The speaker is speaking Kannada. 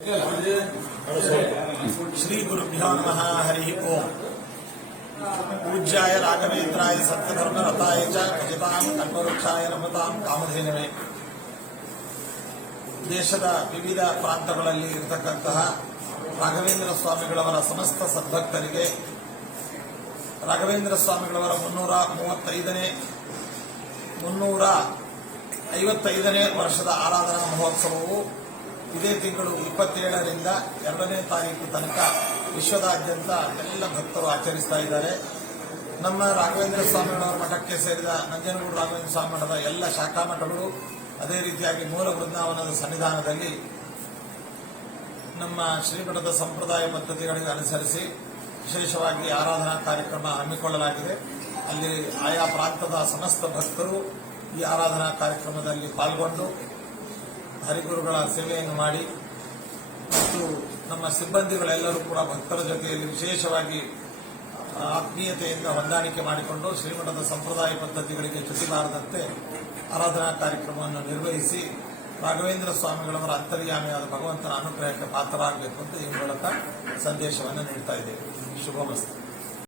श्री गुरुभ्यो नमः हरि ओम। पूज्याय राघवेन्द्राय सत्यधर्मरताय च भजतां कल्पवृक्षाय नमतां ಕಾಮಧೇನವೇ। ದೇಶದ ವಿವಿಧ ಪ್ರಾಂತಗಳಲ್ಲಿ ಇರತಕ್ಕಂತಹ ರಾಘವೇಂದ್ರ ಸ್ವಾಮಿಗಳವರ ಸಮಸ್ತ ಸದ್ಭಕ್ತರಿಗೆ ರಾಘವೇಂದ್ರ ಸ್ವಾಮಿಗಳವರ 355ನೇ ವರ್ಷದ ಆರಾಧನಾ ಮಹೋತ್ಸವವು ಇದೇ ತಿಂಗಳು 27ರಿಂದ 2ನೇ ತಾರೀಕು ತನಕ ವಿಶ್ವದಾದ್ಯಂತ ಎಲ್ಲ ಭಕ್ತರು ಆಚರಿಸ್ತಾ ಇದ್ದಾರೆ. ನಮ್ಮ ರಾಘವೇಂದ್ರ ಸ್ವಾಮಿಗಳವರ ಮಠಕ್ಕೆ ಸೇರಿದ ನಂಜನಗೂಡು ರಾಘವೇಂದ್ರ ಸ್ವಾಮಿ ಮಠದ ಎಲ್ಲ ಶಾಖಾ ಮಠಗಳು, ಅದೇ ರೀತಿಯಾಗಿ ಮೂಲ ವೃಂದಾವನದ ಸನ್ನಿಧಾನದಲ್ಲಿ ನಮ್ಮ ಶ್ರೀಮಠದ ಸಂಪ್ರದಾಯ ಪದ್ಧತಿಗಳಿಗೆ ಅನುಸರಿಸಿ ವಿಶೇಷವಾಗಿ ಆರಾಧನಾ ಕಾರ್ಯಕ್ರಮ ಹಮ್ಮಿಕೊಳ್ಳಲಾಗಿದೆ. ಅಲ್ಲಿ ಆಯಾ ಪ್ರಾಂತದ ಸಮಸ್ತ ಭಕ್ತರು ಈ ಆರಾಧನಾ ಕಾರ್ಯಕ್ರಮದಲ್ಲಿ ಪಾಲ್ಗೊಂಡು ಹರಿಗುರುಗಳ ಸೇವೆಯನ್ನು ಮಾಡಿ ಮತ್ತು ನಮ್ಮ ಸಿಬ್ಬಂದಿಗಳೆಲ್ಲರೂ ಕೂಡ ಭಕ್ತರ ಜೊತೆಯಲ್ಲಿ ವಿಶೇಷವಾಗಿ ಆತ್ಮೀಯತೆಯಿಂದ ಹೊಂದಾಣಿಕೆ ಮಾಡಿಕೊಂಡು ಶ್ರೀಮಠದ ಸಂಪ್ರದಾಯ ಪದ್ಧತಿಗಳಿಗೆ ಚ್ಯುತಿ ಬಾರದಂತೆ ಆರಾಧನಾ ಕಾರ್ಯಕ್ರಮವನ್ನು ನಿರ್ವಹಿಸಿ ರಾಘವೇಂದ್ರ ಸ್ವಾಮಿಗಳವರ ಅಂತರ್ಯಾಮಿಯಾದ ಭಗವಂತನ ಅನುಗ್ರಹಕ್ಕೆ ಪಾತ್ರರಾಗಬೇಕು ಅಂತ ಈ ಮೂಲಕ ಸಂದೇಶವನ್ನು ನೀಡ್ತಾ ಇದ್ದೇವೆ. ಶುಭಮಸ್ತು.